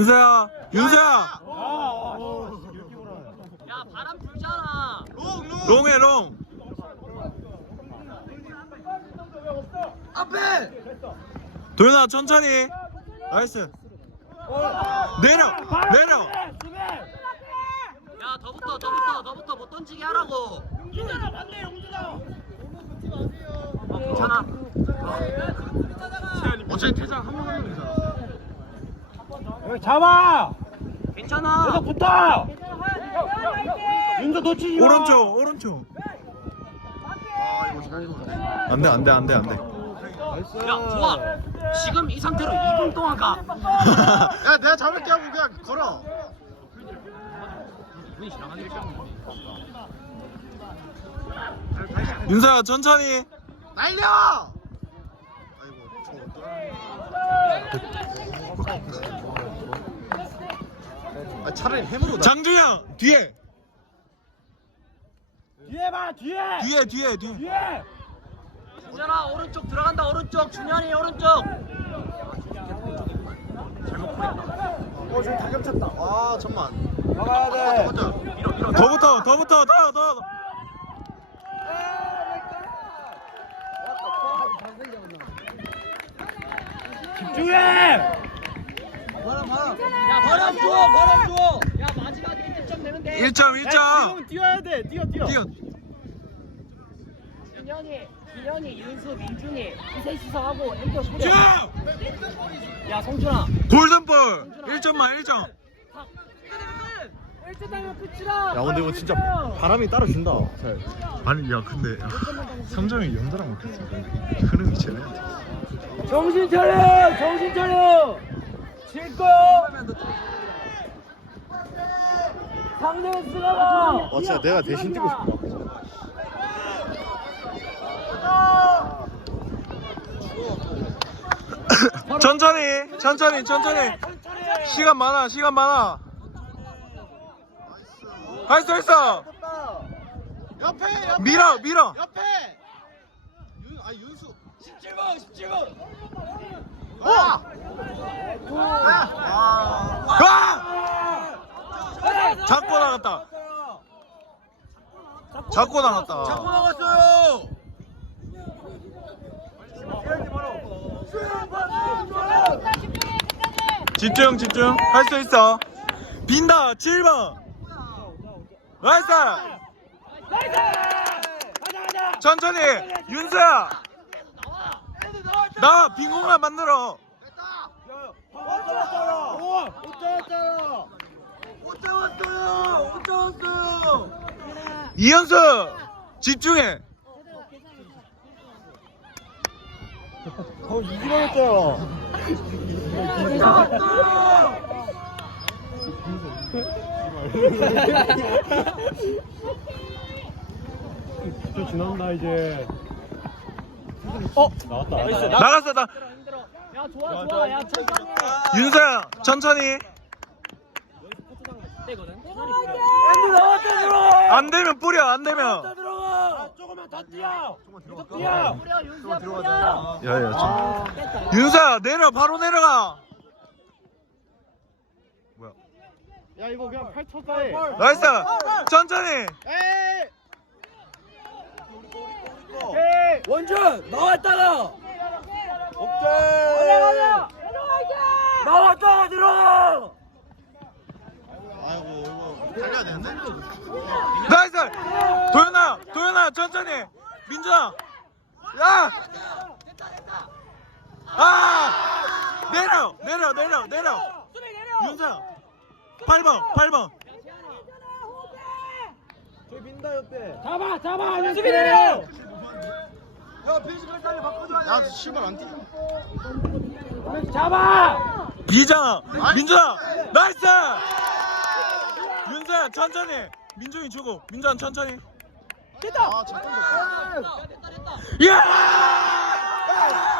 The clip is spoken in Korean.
윤서야. 야 바람 불잖아. 롱해 롱. 앞에. 도현아 천천히. 나이스. 내려. 야 더 붙어 못 던지게 하라고. 용준아 맞네 용준아. 괜찮아. 어차피 퇴장 한 명만 되잖아. 여기 잡아. 괜찮아. 계속 붙어. 윤서 놓치지 마. 오른쪽. 안돼. 야 좋아. 지금 이 상태로 2분 동안 가. 야 내가 잡을게 하고 그냥 걸어. 윤서야 천천히. 날려. 아 차라리 해물로 장준영 뒤에. 뒤에 봐 뒤에. 뒤에. 준현아 오른쪽 들어간다. 오른쪽 준현이 오른쪽. 지금 다 겹쳤다. 아 잠만. 나가야 돼. 밀어. 더 붙어. 집중해. 야 바람 줘. 야 마지막 1점 되면 돼. 1점. 지금 뛰어야 돼. 뛰어. 준현이, 윤수, 민준이 셋이서 하고 앵겨 소리. 쭉! 야 성준아. 골든볼 1점만 1점. 1점 하면 끝이다. 야 근데 이거 진짜 바람이 따라준다. 아니 야 근데 성정이 연달아 못했어. 흐름이 제대로. 정신 차려. 질 거야. 상대 쓰라가. 진짜 내가 대신 뛰고 싶다. 천천히. 시간 많아. 할 수 있어. 옆에. 밀어. 옆에. 윤수. 17번. 와. 잡고 나갔다. 잡고 나갔다. 나갔어요. 집중. 할 수 있어. 빈다. 7번. 나이스. 가자. 천천히. 윤서야. 나와. 빈 공간 만들어. 못 잡았어요. 이현수. 집중해. 이기겠어요. 좀 지난다 이제. 나왔다. 나갔어. 야 좋아. 야 천천히. 윤서야. 천천히. 되거든. 안 되면 뿌려. 안 되면. 들어가. 조금만 더 뛰어. 뿌려 윤수야 뿌려. 야야. 윤서야 내려. 바로 내려가. 뭐야? 야 이거 그냥 8초 사이. 나이스. 천천히. 에이. 원준 나왔다가. 오케이. 나왔다가 들어가. 아이고 이거 달려야 되는데. 나이스. 도현아 천천히. 민준아. 야. 내려. 윤서야. 8번. 저기 민다 옆에. 잡아. 수비 내려. 야 피지컬 빨리 바꿔줘. 야 시발 안 뛰어. 잡아. 비잖아. 민준아. 나이스. 윤서야 천천히. 민준이 주고. 민준아 천천히. 아 잠깐. 야!